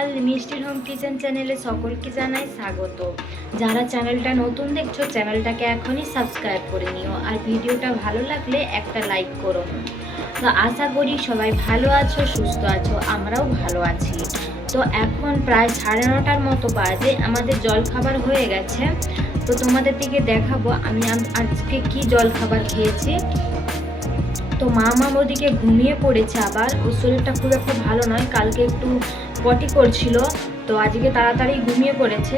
সকাল। মিষ্টির home kitchen চ্যানেলে সকলকে জানাই স্বাগত। যারা চ্যানেলটা নতুন দেখছো চ্যানেলটাকে এখনই সাবস্ক্রাইব করে নিও, আর ভিডিওটা ভালো লাগলে একটা লাইক করো। তো আশা করি সবাই ভালো আছো, সুস্থ আছো, আমরাও ভালো আছি। তো এখন প্রায় 9:30টার মতো বাজে, আমাদের জলখাবার হয়ে গেছে। তো তোমাদের দিকে দেখাবো আমি আজকে কি জলখাবার খেয়েছি। তো মামা ওদিকে ঘুমিয়ে পড়েছে, আবার ওর শরীরটা খুব একটা ভালো নয়, কালকে একটু পটি করছিল, তো আজকে তাড়াতাড়ি ঘুমিয়ে পড়েছে।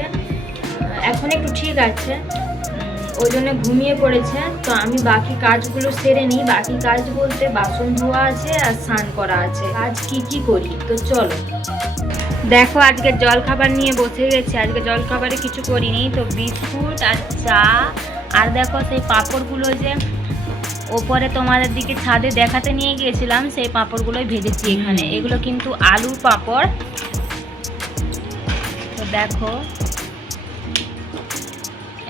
এখন একটু ঠিক আছে, ওই জন্য ঘুমিয়ে পড়েছে। তো আমি বাকি কাজগুলো সেরে নিই। বাকি কাজ বলতে বাসন ধোয়া আছে আর স্নান করা আছে। আজ কি করি তো চলো দেখো। আজকে জলখাবার নিয়ে বসে গেছি। আজকে জলখাবারে কিছু করিনি, তো বিস্কুট আর চা, আর দেখো সেই পাঁপড়গুলো যে ওপরে তোমাদের দিকে ছাদে দেখাতে নিয়ে গিয়েছিলাম, সেই পাঁপড়গুলোই ভেজেছি এখানে। এগুলো কিন্তু আলুর পাঁপড়। তো দেখো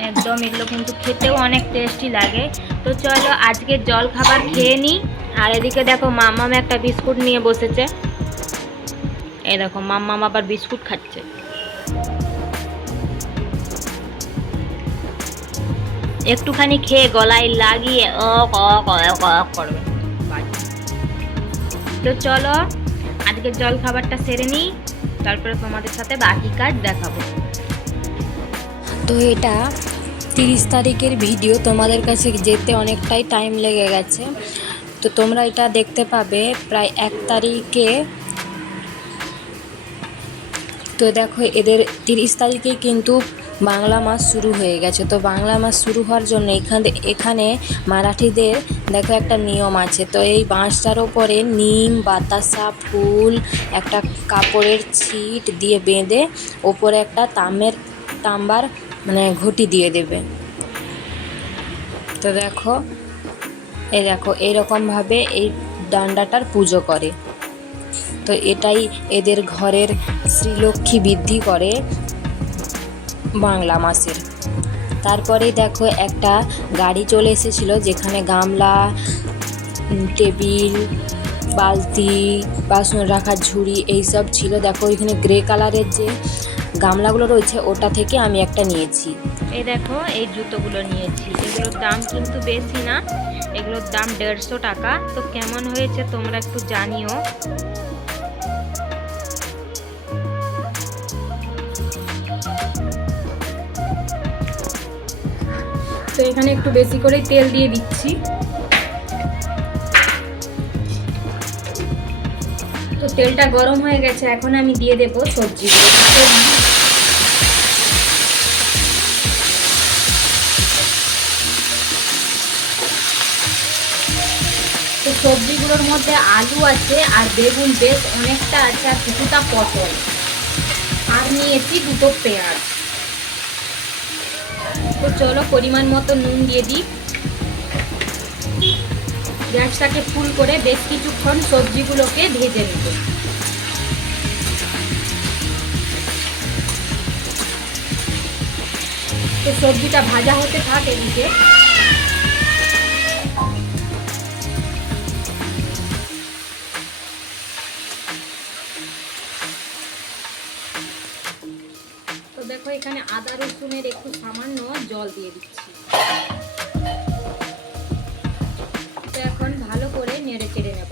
একদম এগুলো কিন্তু খেতেও অনেক টেস্টি লাগে। তো চলো আজকে জল খাবার খেয়ে নিই। আর এদিকে দেখো মাম্মাম একটা বিস্কুট নিয়ে বসেছে। এই দেখো মাম্মাম আবার বিস্কুট খাচ্ছে। একটুখানি খেয়ে গলায় লাগিয়ে করবে। তো চলো আজকে জল খাবারটা সেরে নিই, তারপরে তোমাদের সাথে বাকি কাজ দেখাবো। তো এটা 30 তারিখের ভিডিও, তোমাদের কাছে যেতে অনেকটাই টাইম লেগে গেছে। তো তোমরা এটা দেখতে পাবে প্রায় 1 তারিখে। তো দেখো এদের 30 তারিখে কিন্তু বাংলা মাস শুরু হয়ে গেছে। তো বাংলা মাস শুরু হওয়ার জন্য এখানে মারাঠিদের দেখো একটা নিয়ম আছে। তো এই বাঁশটার ওপরে নিম, বাতাসা, ফুল, একটা কাপড়ের ছিট দিয়ে বেঁধে ওপরে একটা তাম্বার মানে ঘটি দিয়ে দেবে। তো দেখো এইরকমভাবে এই ডান্ডাটার পুজো করে। তো এটাই এদের ঘরের শ্রীলক্ষ্মী বৃদ্ধি করে বাংলা মাসের। তারপরেই দেখো একটা গাড়ি চলে এসেছিলো, যেখানে গামলা, টেবিল, বালতি, বাসন রাখার ঝুড়ি এইসব ছিল। দেখো এখানে গ্রে কালারের যে গামলাগুলো রয়েছে ওটা থেকে আমি একটা নিয়েছি। এই দেখো এই জুতোগুলো নিয়েছি। এগুলোর দাম কিন্তু বেশি না, এগুলোর দাম 150 টাকা। তো কেমন হয়েছে তোমরা একটু জানিও। তো এখানে একটু বেশি করে তেল দিয়ে দিচ্ছি। তো তেলটা গরম হয়ে গেছে, এখন আমি দিয়ে দেবো সবজিগুলো। তো সবজিগুলোর মধ্যে আলু আছে, আর বেগুন বেশ অনেকটা আছে, আর কিছুটা পটল, আর নিয়েছি 2টো পেঁয়াজ। তো চলো পরিমাণ মতো নুন দিয়ে দিই। গ্যাসটাকে ফুল করে বেশ কিছুক্ষণ সবজিগুলোকে ভেজে নেব। তো সবজিটা ভাজা হতে থাকে এদিকে। তো দেখো এখানে আদা রসুনের একটু সামান্য জল দিয়ে দিচ্ছি। তো এখন ভালো করে নেড়ে চেড়ে নেব।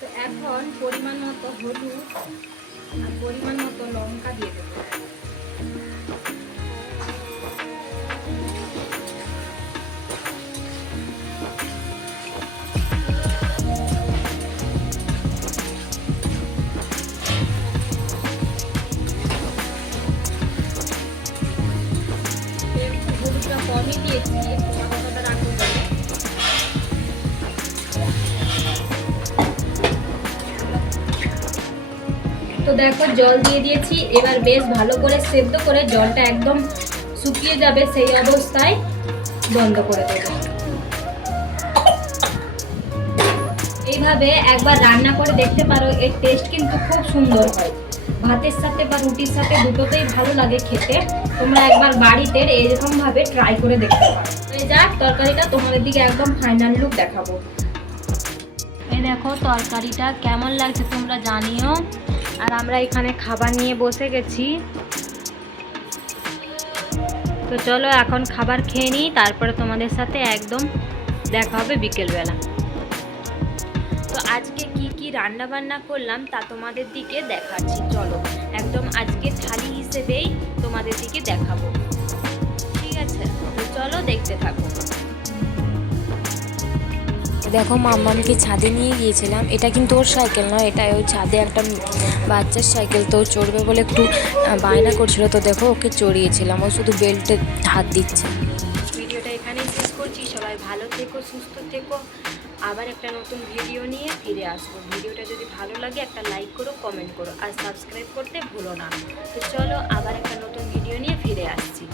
তো এখন পরিমাণ মতো হলুদ আর পরিমাণ মতো লঙ্কা দিয়ে দেব। হলুদটা কমই দিয়েছি, একটু সাদা রাখবো বলে। তো দেখো জল দিয়ে দিয়েছি, এবার বেশ ভালো করে সেদ্ধ করে জলটা একদম শুকিয়ে যাবে, সেই অবস্থায় বন্ধ করে দেব। এইভাবে একবার রান্না করে দেখতে পারো, এর টেস্ট কিন্তু খুব সুন্দর হয়। ভাতের সাথে বা রুটির সাথে দুটোতেই ভালো লাগে খেতে। তোমরা একবার বাড়িতে এরকমভাবে ট্রাই করে দেখতে পারো। এই যাক তরকারিটা তোমাদের দিকে একদম ফাইনাল লুক দেখাবো। এই দেখো তরকারিটা কেমন লাগছে তোমরা জানিও। আর আমরা এখানে খাবার নিয়ে বসে গেছি, তো চলো এখন খাবার খেয়ে নিই, তারপরে তোমাদের সাথে একদম দেখা হবে বিকেলবেলা। তো আজকে কি কি রান্না বান্না করলাম তা তোমাদের দিকে দেখাচ্ছি, চলো একদম আজকে থালি হিসেবেই তোমাদের দিকে দেখাবো, ঠিক আছে? তো চলো দেখতে থাকো। দেখো মাম্মামকে ছাদে নিয়ে গিয়েছিলাম, এটা কিন্তু ওর সাইকেল নয়, এটা ওই ছাদে একটা বাচ্চার সাইকেল, তো চড়বে বলে একটু বায়না করছিল, তো দেখো ওকে চড়িয়েছিলাম, ও শুধু বেল্টে হাত দিচ্ছে। ভিডিওটা এখানেই শেষ করছি, সবাই ভালো থেকো, সুস্থ থেকো, আবার একটা নতুন ভিডিও নিয়ে ফিরে আসবো। ভিডিওটা যদি ভালো লাগে একটা লাইক করো, কমেন্ট করো আর সাবস্ক্রাইব করতে ভুলো না। তো চলো আবার একটা নতুন ভিডিও নিয়ে ফিরে আসছি।